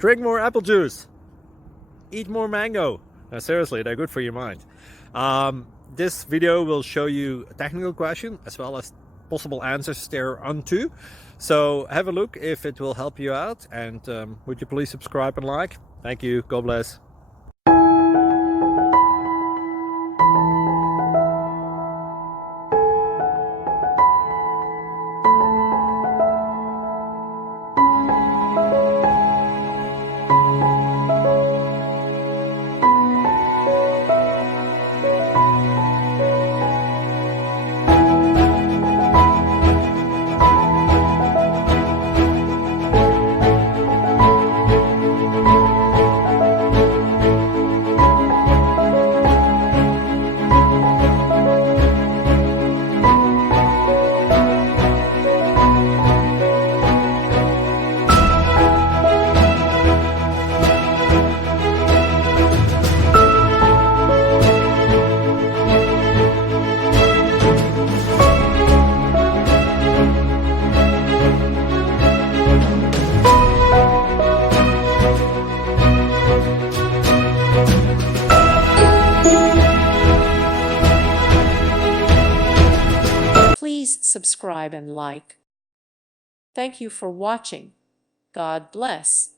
Drink more apple juice. Eat more mango. Seriously, they're good for your mind. This video will show you a technical question as well as possible answers thereunto. So have a look if it will help you out, and would you please subscribe and like? Thank you. God bless. Please subscribe and like. Thank you for watching. God bless.